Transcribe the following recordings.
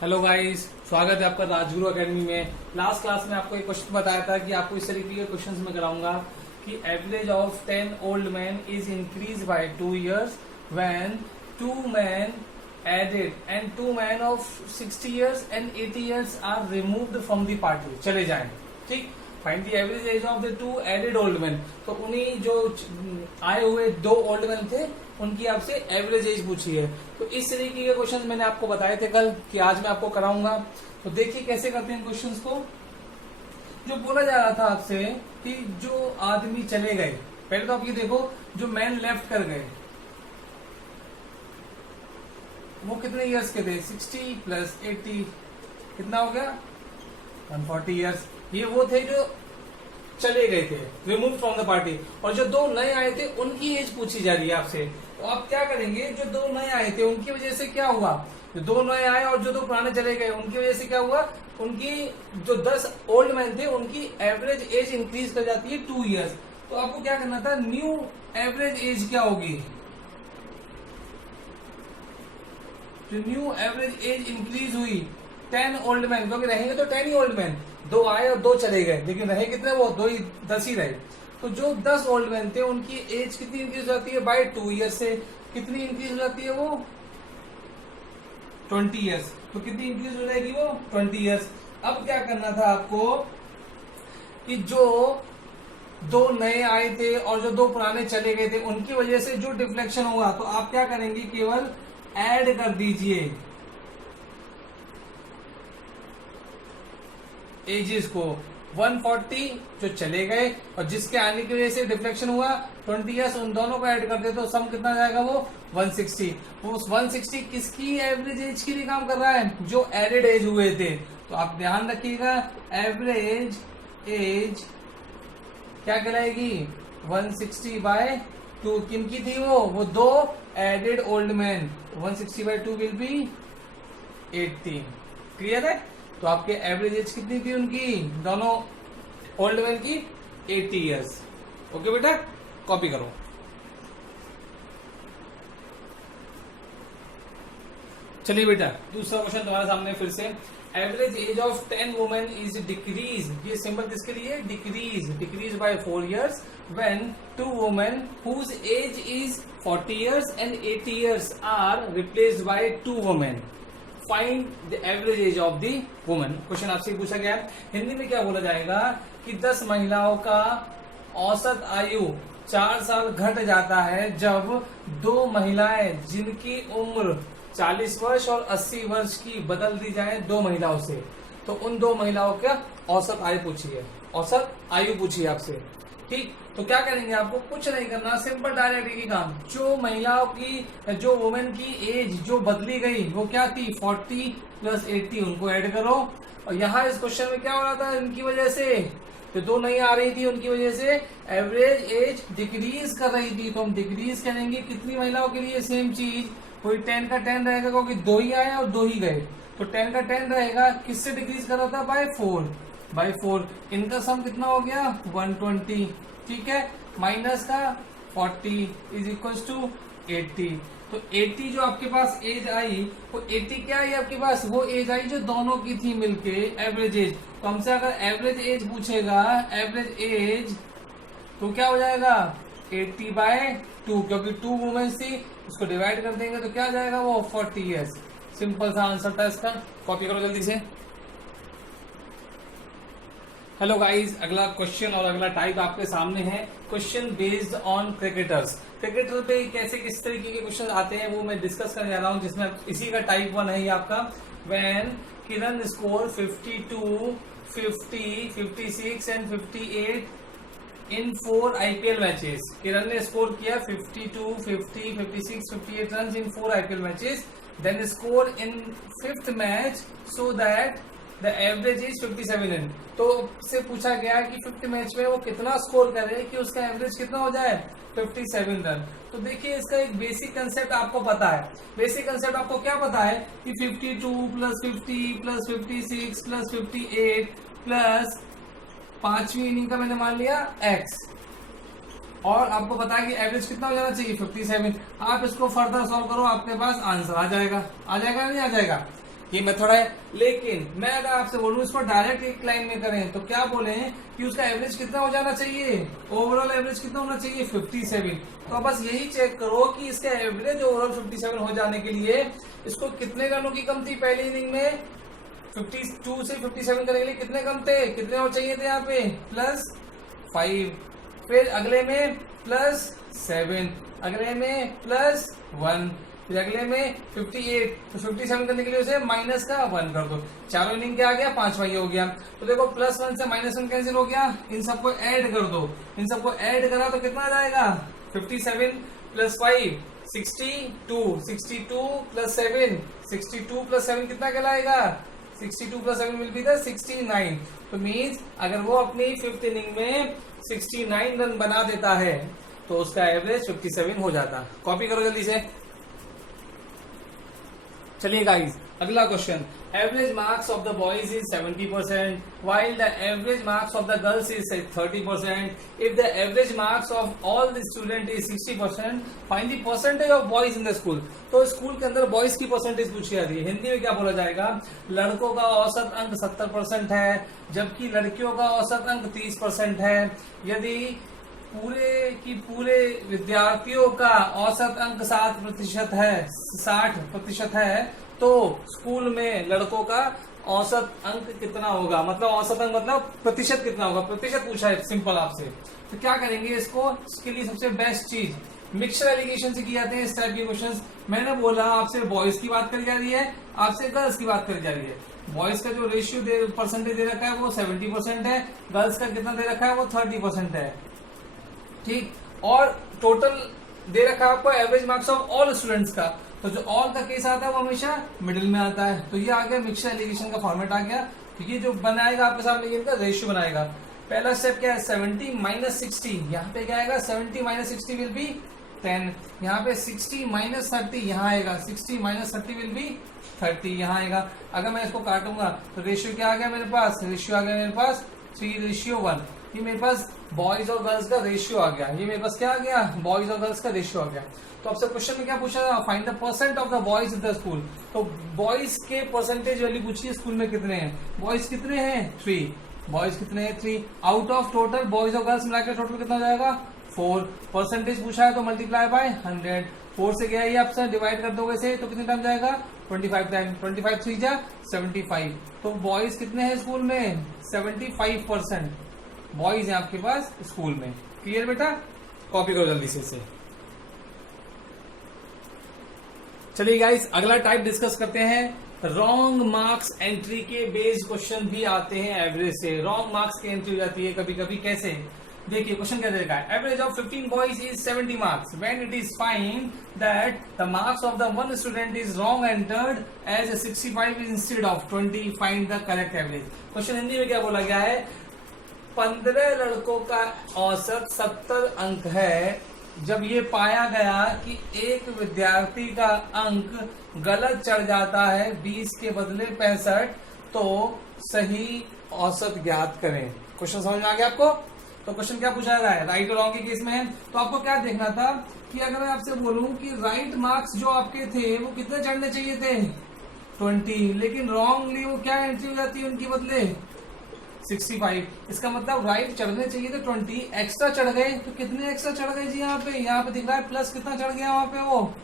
Hello guys, स्वागत है आपका राजगुरु एकेडमी में। लास्ट क्लास में आपको एक क्वेश्चन बताया था कि आपको इस तरीके के क्वेश्चंस में कराऊंगा कि average of 10 old man is increase by 2 years when 2 men added and 2 men of 60 years and 80 years are removed from the party। चले जाएं, ठीक। Find the average age of the 2 added old man. तो उन्हीं जो आए हुए 2 old man थे उनकी आपसे एवरेज एज पूछी है। तो इस तरीके के क्वेश्चन मैंने आपको बताए थे कल कि आज मैं आपको कराऊंगा। तो देखिए कैसे करते हैं क्वेश्चंस को। जो बोला जा रहा था आपसे कि जो आदमी चले गए, पहले तो आप ये देखो, जो मैन लेफ्ट कर गए वो कितने इयर्स के थे? 60 प्लस 80 कितना हो गया? 140 इयर्स। ये वो थे जो चले गए थे, रिमूव फ्रॉम द पार्टी। और जो 2 नए आए थे उनकी एज पूछी जा रही है आपसे। तो आप क्या करेंगे, जो 2 नए आए थे उनकी वजह से क्या हुआ, जो 2 नए आए और जो 2 पुराने चले गए उनकी वजह से क्या हुआ, उनकी जो 10 ओल्ड मैन थे उनकी एवरेज एज इंक्रीज कर जाती है 2 years। तो आपको क्या करना था, न्यू एवरेज एज क्या होगी, जो न्यू एवरेज एज इंक्रीज हुई 10 ओल्ड मैन, क्योंकि रहेंगे तो 10 ही ओल्ड मैन। 2 आए और 2 चले गए, लेकिन रहे कितने? वो 10 ही रहे। तो जो 10 ओल्ड मैन थे उनकी एज कितनी इंक्रीज हो जाती है? बाय 2 years से। कितनी इंक्रीज हो जाती है? वो 20 years। तो कितनी इंक्रीज हो जाएगी वो? 20 years। अब क्या करना था आपको कि जो 2 नए आए थे और जो 2 पुराने चले गए थे उनकी वजह से जो डिफ्लेक्शन होगा, तो आप क्या करेंगे, केवल ऐड कर दीजिए एजेस को। 140 जो चले गए और जिसके आने की वजह से डिफ्लेक्शन हुआ 20 years, उन दोनों को ऐड कर दे तो सम कितना जाएगा? वो 160। वो 160 किसकी एवरेज एज के लिए काम कर रहा है? जो एडेड एज हुए थे। तो आप ध्यान रखिएगा, एवरेज एज क्या कहलाएगी? 160 बाय 2। किनकी थी वो 2 added old man. 160 by 2 will be 80। Clear है? तो आपके एवरेज एज कितनी थी उनकी, दोनों ओल्ड मैन की? 80 years। ओके बेटा, कॉपी करो। चलिए बेटा, दूसरा क्वेश्चन तुम्हारे सामने फिर से। Average age of 10 women is decrease, ये सिंबल किसके लिए? Decrease by 4 years when 2 women whose age is 40 years and 80 years are replaced by 2 women. Find the average age of the woman. Question आपसे पूछा गया है। हिंदी में क्या बोला जाएगा कि 10 महिलाओं का औसत आयु 4 साल घट जाता है जब 2 महिलाएं जिनकी उम्र 40 वर्ष और 80 वर्ष की बदल दी जाए 2 महिलाओं से। तो उन 2 महिलाओं का औसत आयु पूछी है, औसत आयु पूछी है आपसे, ठीक। तो क्या करेंगे, आपको कुछ नहीं करना, सिंपल डायरेक्ट ही काम। जो महिलाओं की, जो वुमेन की एज जो बदली गई वो क्या थी? 40 प्लस 80, उनको ऐड करो। और यहाँ इस क्वेश्चन में क्या हो रहा था, इनकी वजह से जो 2 नहीं आ रही थी उनकी वजह से एवरेज एज डिक्रीज कर रही थी। तो हम डिक्रीज करेंगे कितनी महिलाओं के लिए? सेम चीज, कोई 10 का 10 रहेगा क्योंकि 2 ही आए और 2 ही गए। तो 10 का 10 रहेगा, किससे डिक्रीज कर रहा था? बाय 4। इनका सम कितना हो गया? 120, ठीक है। माइनस का 40 इज इक्वल टू 80। तो 80 जो आपके पास एज आई, वो 80 क्या आई आपके पास? वो एज आई जो दोनों की थी मिलके, एवरेज एज। तो हमसे अगर एवरेज एज पूछेगा, एवरेज एज, तो क्या हो जाएगा? 80 बाय 2, क्योंकि 2 वुमेन्स थी, उसको डिवाइड कर देंगे तो क्या आ जाएगा? वो 40 years। सिंपल सा आंसर था इसका। कॉपी करो जल्दी से। हेलो गाइस, अगला क्वेश्चन और अगला टाइप आपके सामने है। Question based on cricketers. Cricketer पे कैसे किस तरीके के क्वेश्चन आते हैं वो मैं डिस्कस करने जा रहा हूं, जिसमें इसी का टाइप 1 है आपका। When Kiran score 52, 50, 56 and 58 in 4 IPL matches. Kiran ने स्कोर किया 52, 50, 56, 58 run in 4 IPL matches. Then score in 5th match so that the average is 57 run. तो से पूछा गया कि 5th मैच में वो कितना स्कोर करे कि उसका एवरेज कितना हो जाए? 57 रन। तो देखिए, इसका एक बेसिक कंसेप्ट आपको पता है। बेसिक कंसेप्ट आपको क्या पता है कि 52 प्लस 50 प्लस 56 प्लस 58 प्लस 5वीं इनिंग का मैंने मान लिया x, और आपको पता है कि एवरेज कितना हो जाना चाहिए? 57। आप इसको फर्दर सॉल्व करो, आपके पास आंसर आ जाएगा। नहीं आ जाएगा? ये मेथड है। लेकिन मैं अगर आपसे बोलूं इसको डायरेक्ट एक लाइन में करें तो क्या बोले कि उसका एवरेज कितना हो जाना चाहिए, ओवरऑल एवरेज कितना होना चाहिए 57। तो बस यही चेक करो कि इसका एवरेज ओवरऑल 57 हो जाने के लिए इसको कितने रनों की कम थी पहली इनिंग में, 52 से 57 करने के लिए कितने कम थे, कितने और चाहिए थे यहाँ पे +5, फिर अगले में +7, अगले में +1, फिर अगले में 58, तो 57 करने के लिए उसे -1 कर दो। चारों इनिंग क्या आ गया, 5 हो गया। तो देखो +1 से -1 कैंसिल हो गया, इन सबको ऐड कर दो, इन सबको ऐड करा तो कितना आ जाएगा 57 + 5 62, 62 + 7, 62 + 7 कितना कहलाएगा, 62 + 7 विल बी द 69। तो मीन्स अगर वो अपनी 5th इनिंग में 69 रन बना देता है तो उसका एवरेज 57 हो जाता। कॉपी करो जल्दी से। चलिए गाइस, अगला question, average marks of the boys is 70% while the average marks of the girls is 30%. If the average marks of all the student is 60%, find the percentage of boys in the school. तो school के अंदर boys की percentage पूछी जा रही है। हिंदी में क्या बोला जाएगा, लड़कों का औसत अंक 70% है जबकि लड़कियों का औसत अंक 30% है। यदि पूरे विद्यार्थियों का औसत अंक 60% है तो स्कूल में लड़कों का औसत अंक कितना होगा, मतलब औसत अंक मतलब प्रतिशत कितना होगा, प्रतिशत पूछा है सिंपल आपसे। तो क्या करेंगे इसके लिए सबसे बेस्ट चीज मिक्सचर एलिगेशन से की जाते हैं इस टाइप के क्वेश्चंस। मैंने बोला आपसे बॉयज की बात करी जा रही है, आपसे गर्ल्स की बात करी जा रही है। बॉयज का जो रेशियो परसेंटेज दे रखा है वो 70% है, गर्ल्स का कितना दे रखा है वो 30% है, ठीक। और टोटल दे रखा है आपको average marks of all students का, तो जो ऑल का केस आता है वो हमेशा मिडिल में आता है। तो ये आ गया मिक्सचर एलिगेशन का फॉर्मेट आ गया। तो ये जो बनाएगा आपके सामने इनका रेशियो बनाएगा। पहला स्टेप क्या है, 70 - 60, यहाँ पे क्या आएगा 70 - 60 विल बी 10, यहाँ पे 60 - 30 यहाँ आएगा, 60 - 30 विल बी 30 यहाँ आएगा। अगर मैं इसको काटूंगा तो रेशियो क्या आ गया मेरे पास, रेशियो आ गया मेरे पास 3:1। ये मेरे पास बॉयज और गर्ल्स का रेशियो आ गया, ये मेरे पास क्या आ गया, बॉयज और गर्ल्स का रेशियो आ गया। तो आपसे क्वेश्चन में क्या पूछा था, find the percent of the boys in the school. तो बॉयज के परसेंटेज वैल्यू पूछी है स्कूल में कितने हैं, बॉयज कितने हैं 3, बॉयज कितने हैं 3, आउट ऑफ टोटल बॉयज और गर्ल्स मिलाकर टोटल कितना हो जाएगा 4, परसेंटेज पूछा है तो मल्टीप्लाई बाय 100, 4 से गया ये आपसे डिवाइड कर दोगे से तो कितने टाइम जाएगा 25 टाइम, 25 3 जा 75। तो बॉयज कितने हैं स्कूल में 75% बॉयज हैं आपके पास स्कूल में। क्लियर बेटा, कॉपी करो जल्दी से इसे। चलिए गाइस, अगला टाइप डिस्कस करते हैं। रॉन्ग मार्क्स एंट्री के बेस्ड क्वेश्चन भी आते हैं एवरेज से। रॉन्ग मार्क्स की एंट्री हो जाती है कभी कभी, कैसे देखिए क्वेश्चन क्या देगा, average of 15 boys is 70 marks when it is find that the marks of the one student is wrong entered as 65 instead of 20, find the correct average. Question Hindi में क्या बोला गया है, 15 लड़कों का औसत 70 अंक है, जब ये पाया गया कि एक विद्यार्थी का अंक गलत चढ़ जाता है 20 के बदले 65, तो सही औसत ज्ञात करें। क्वेश्चन समझ में आ गया आपको। तो क्वेश्चन क्या पूछा जा रहा है, राइट और रॉन्ग के केस में है। तो आपको क्या देखना था कि अगर मैं आपसे बोलूं कि राइट मार्क्स जो आपके थे वो कितने चढ़ने चाहिए थे 20, लेकिन रॉन्गली वो क्या एंट्री हो जाती है उनके बदले 65। इसका मतलब राइट चढ़ने चाहिए थे 20, एक्स्ट्रा चढ़ गए। तो कितने एक्स्ट्रा चढ़ गए जी, यहाँ पे दिख रहा है प्लस कितना चढ़ गया, वहां पे वो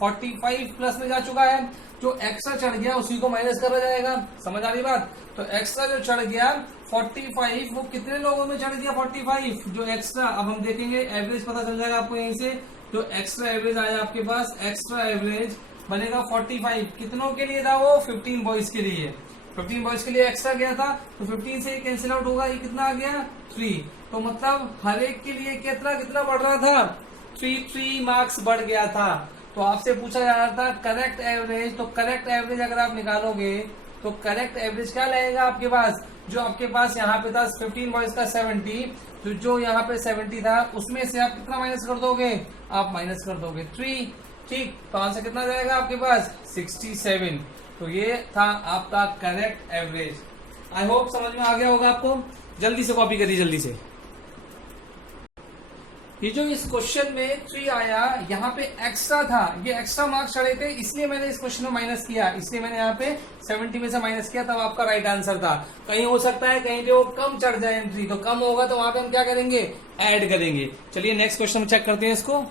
45 प्लस में जा चुका है। जो एक्स्ट्रा चढ़ गया उसी को माइनस करा जाएगा, समझ आ रही बात। तो एक्स्ट्रा जो चढ़ गया 45, वो कितने लोगों में चढ़ गया 45 जो एक्स्ट्रा। अब हम देखेंगे एवरेज पता चल जाएगा आपको यहीं से। जो एक्स्ट्रा एवरेज आया आपके पास, एक्स्ट्रा एवरेज बनेगा 45, कितनों के लिए था वो 15 बॉयज के लिए, 15 बॉयज के लिए एक्स्ट्रा गया था। तो 15 से कैंसिल आउट होगा, ये कितना आ गया 3। तो मतलब हर एक के लिए कितना बढ़ रहा था 3 मार्क्स बढ़ गया था। तो आपसे पूछा जा रहा था करेक्ट एवरेज। तो करेक्ट एवरेज अगर आप निकालोगे तो करेक्ट एवरेज क्या लगेगा आपके पास, जो आपके पास यहाँ पे था 15 बॉयज का 70, तो जो यहाँ पे 70 था उसमें से आप कितना माइनस कर दोगे, आप माइनस कर दोगे 3, ठीक। तो आंसर कितना जाएगा आपके पास 67। तो ये था आपका करेक्ट एवरेज। आई होप समझ में आ गया होगा आपको। जल्दी से कॉपी करिए जल्दी से। ये जो इस क्वेश्चन में 3 आया, यहाँ पे एक्स्ट्रा था, ये एक्स्ट्रा मार्क्स चढ़े थे, इसलिए मैंने इस क्वेश्चन में माइनस किया, इसलिए मैंने यहाँ पे 70 में से माइनस किया, तब आपका राइट आंसर था। कहीं हो सकता है कहीं पे वो कम चढ़ जाए एंट्री, तो कम होगा तो वहां पे हम क्या करेंगे, ऐड करेंगे। चलिए नेक्स्ट क्वेश्चन चेक करते हैं इसको।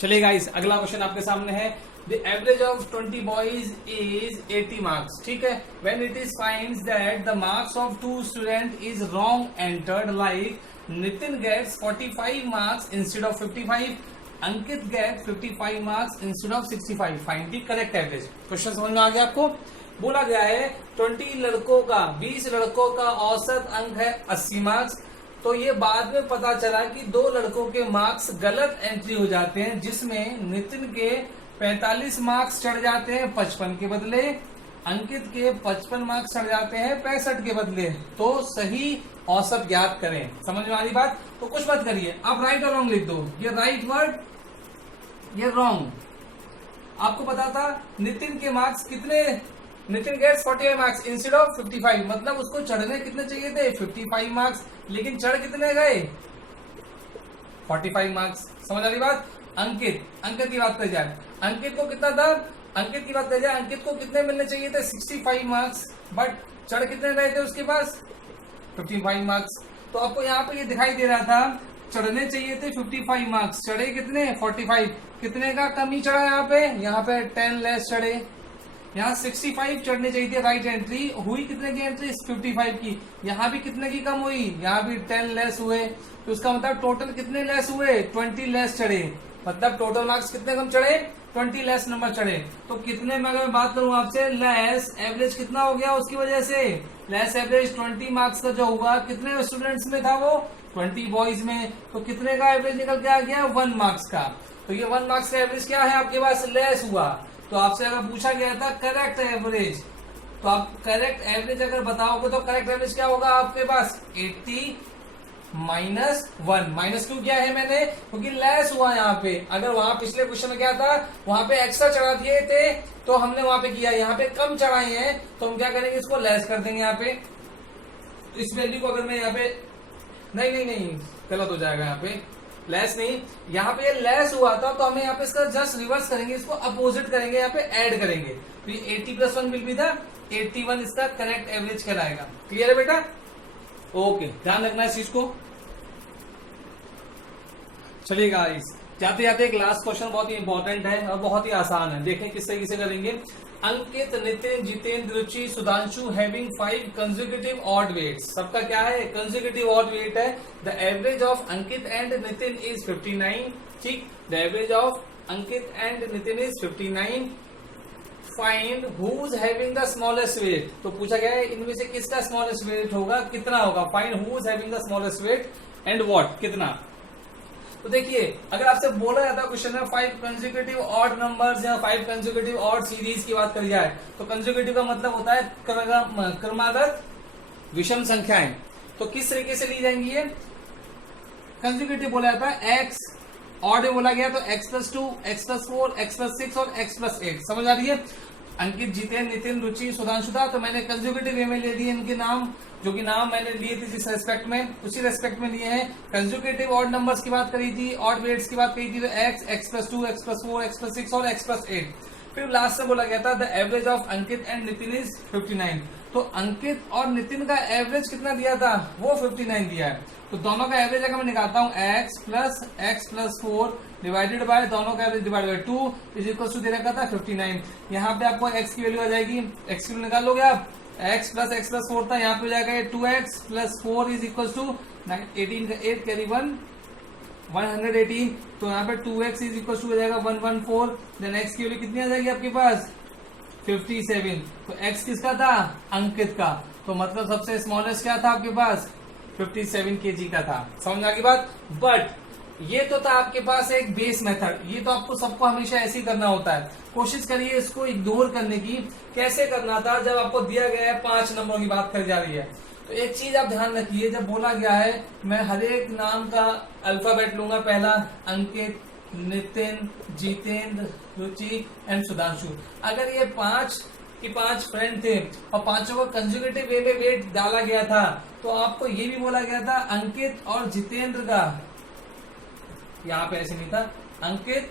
चलिए गाइस, अगला क्वेश्चन आपके सामने है। The average of 20 boys is 80 marks. ठीक है, when it is finds that the marks of 2 students is wrong entered, like Nitin gets 45 marks instead of 55, Ankit gets 55 marks instead of 65. Find the correct average. Question समझ में आ गया आपको? बोला गया है 20 लड़कों का, 20 लड़कों का औसत अंक है 80 मार्क्स। तो ये बाद में पता चला कि 2 लड़कों के मार्क्स गलत एंट्री हो जाते हैं, जिसमें नितिन के 45 मार्क्स चढ़ जाते हैं 55 के बदले, अंकित के 55 मार्क्स चढ़ जाते हैं 65 के बदले। तो सही औसत ज्ञात करें। समझ में आ रही बात? तो कुछ मत करिए, आप राइट और रॉन्ग लिख दो। ये राइट वर्ड, ये रॉन्ग। आपको पता था नितिन के मार्क्स कितने, Nitin gets 45 marks instead of 55, मतलब उसको चढ़ने कितने चाहिए थे, 55 मार्क्स, लेकिन चढ़ कितने गए, 45 मार्क्स। समझ आ रही बात? अंकित की बात करी जाए, अंकित को कितना था, अंकित की बात करी जाए, अंकित को कितने मिलने चाहिए थे, 65 मार्क्स, बट चढ़ कितने रहे थे उसके पास, 55 मार्क्स। तो आपको यहाँ पे ये दिखाई दे रहा था चढ़ने चाहिए थे 55 मार्क्स, चढ़े कितने, 45। कितने का कमी चढ़ा यहाँ पे 10 लेस चढ़े। यहाँ 65 चढ़ने चाहिए थे, राइट एंट्री हुई कितने की एंट्री, 55 की। यहाँ भी कितने की कम हुई, यहाँ भी 10 लेस हुए। तो उसका मतलब टोटल कितने लेस हुए, 20 लेस चढ़े। मतलब टोटल मार्क्स कितने कम चढ़े, 20 लेस नंबर चढ़े। तो कितने में अगर मैं बात करूं आपसे, लेस एवरेज कितना हो गया उसकी वजह से, लेस एवरेज 20 मार्क्स का जो हुआ, कितने स्टूडेंट्स में था वो, 20 बॉयज में। तो कितने का एवरेज निकल के आ गया, 1 मार्क्स का। तो ये 1 मार्क्स का एवरेज क्या है आपके पास, लेस हुआ। तो आपसे अगर पूछा गया था करेक्ट एवरेज, तो आप करेक्ट एवरेज अगर बताओगे तो करेक्ट एवरेज क्या होगा आपके पास, 80 -1। माइनस क्यों किया है मैंने, क्योंकि लेस हुआ यहाँ पे। अगर वहां पिछले क्वेश्चन में क्या था, वहां पे एक्स्ट्रा चढ़ा दिए थे, तो हमने वहां पे किया, यहाँ पे कम चढ़ाए हैं, तो हम क्या करेंगे, इसको लेस कर देंगे यहाँ पे। तो इस वैल्यू को अगर मैं यहाँ पे, नहीं गलत हो जाएगा, यहाँ पे लेस नहीं, यहाँ पे लेस हुआ था, तो हमें यहाँ पे इसका जस्ट रिवर्स करेंगे, इसको अपोजिट करेंगे, यहाँ पे ऐड करेंगे। तो ये 80 + 1 विल बी द 81 इसका करेक्ट एवरेज कहलाएगा। क्लियर है बेटा? ओके, ध्यान रखना इस चीज को। चलिए गाइस, जाते जाते एक लास्ट क्वेश्चन बहुत ही इंपॉर्टेंट है और बहुत ही आसान है। देखें किस तरीके से करेंगे। Ankit, Nitin, Jitendra, Ruchi, Sudhanshu having 5 consecutive odd weights. सबका क्या है, कंसेक्यूटिव ऑड वेट है। The average of Ankit and Nitin is 59। ठीक, the average of Ankit and Nitin is 59। Find who is having the smallest weight. तो पूछा गया है इनमें से किसका स्मॉलेस्ट वेट होगा, कितना होगा। Find who is having the smallest weight and what, कितना। तो देखिए, अगर आपसे बोला जाता है क्वेश्चन में 5 कंसेक्यूटिव ऑड नंबर्स या 5 कंसेक्यूटिव ऑड सीरीज की बात करी जाए, तो कंसेक्यूटिव का मतलब होता है क्रमागत विषम संख्याएं। तो किस तरीके से ली जाएंगी ये, कंसेक्यूटिव बोला जाता है एक्स, ऑड में बोला गया तो x+2, x+4, x+6 और x+8। समझ आ रही है। अंकित, जितेंद्र, नितिन, रुचि, सुधांशु था, तो मैंने कंसेक्यूटिव वे में ले दिए इनके नाम, जो कि नाम मैंने लिए थे जिस रेस्पेक्ट में, उसी रेस्पेक्ट में लिए हैं। कंसेक्यूटिव ऑड नंबर्स की बात करी थी, ऑड वेट्स की बात करी थी, तो x, x+2, x+4, x+6 और x+8। फिर लास्ट में बोला गया था the average of Ankit and Nitin is 59। तो अंकित और नितिन का एवरेज कितना दिया था, वो 59 दिया है। तो दोनों का एवरेज अगर मैं निकालता हूँ x+4 डिवाइडेड बाय दोनों का average divide by 2 is equal to दे रखा था 59। यहाँ पे आपको x की वैल्यू आ जाएगी, x की वैल्यू निकाल लोगे आप, x + x+4 था, यहाँ पे हो जाएगा 2x + 4 इज इक्वल टू 18 का 8 कैरी 1 118। तो यहाँ पे 2x इज इक्वल टू हो जाएगा 114। देन x की वैल्यू कितनी आ जाएगी आपके पास, 57। तो x किसका था, अंकित का। तो मतलब सबसे स्मॉलेस्ट क्या था आपके पास, 57 kg का था। समझ आ गई बात। बट ये तो था आपके पास एक बेस मेथड, ये तो आपको सबको हमेशा ऐसे ही करना होता है। कोशिश करिए इसको इग्नोर करने की। कैसे करना था, जब आपको दिया गया है 5 नंबरों की बात करी जा रही है, तो एक चीज आप ध्यान रखिए, जब बोला गया है मैं हर एक नाम का अल्फाबेट लूंगा, पहला अंकित, नितिन, जितेंद्र, रुचि एंड सुधांशु। अगर ये 5 की 5 फ्रेंड थे और पांचों को कंसेक्यूटिव वे में वेट डाला गया था, तो आपको ये भी बोला गया था अंकित और जितेंद्र का यहाँ पे ऐसे नहीं था, अंकित,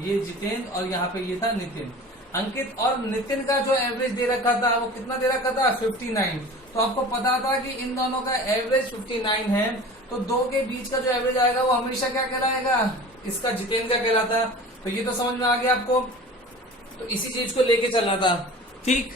ये जितेंद्र और यहाँ पे ये था नितिन। अंकित और नितिन का जो एवरेज दे रखा था वो कितना दे रखा था, 59। तो आपको पता था कि इन दोनों का एवरेज 59 है, तो दो के बीच का जो एवरेज आएगा वो हमेशा क्या कहलाएगा, इसका जितेंद्र का कहलाता। तो ये तो समझ में आ गया आपको, तो इसी चीज को लेके चलना था, ठीक।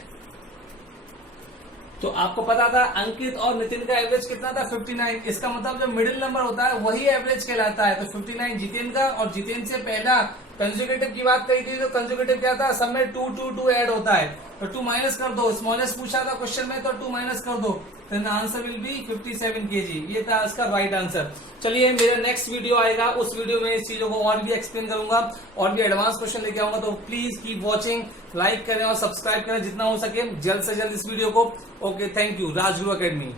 तो आपको पता था अंकित और नितिन का एवरेज कितना था, 59। इसका मतलब जो मिडिल नंबर होता है वही एवरेज कहलाता है। तो 59 जितेंद्र का, और जितेंद्र से पहला कंजुगेटिव की बात कही थी, तो कंजुगेटिव क्या था, सब में 2 2 2 ऐड होता है, तो 2 माइनस कर दो। स्मॉलेस्ट पूछा था क्वेश्चन में, तो 2 माइनस कर दो, then answer will be 57 kg। ये था इसका राइट आंसर। चलिए मेरा नेक्स्ट वीडियो आएगा, उस वीडियो में इस चीजों को और भी एक्सप्लेन करूंगा और भी एडवांस क्वेश्चन लेके आऊंगा। तो प्लीज कीप वॉचिंग, लाइक करें और सब्सक्राइब करें जितना हो सके जल्द से जल्द इस वीडियो को। Okay, thank you. Rajguru academy.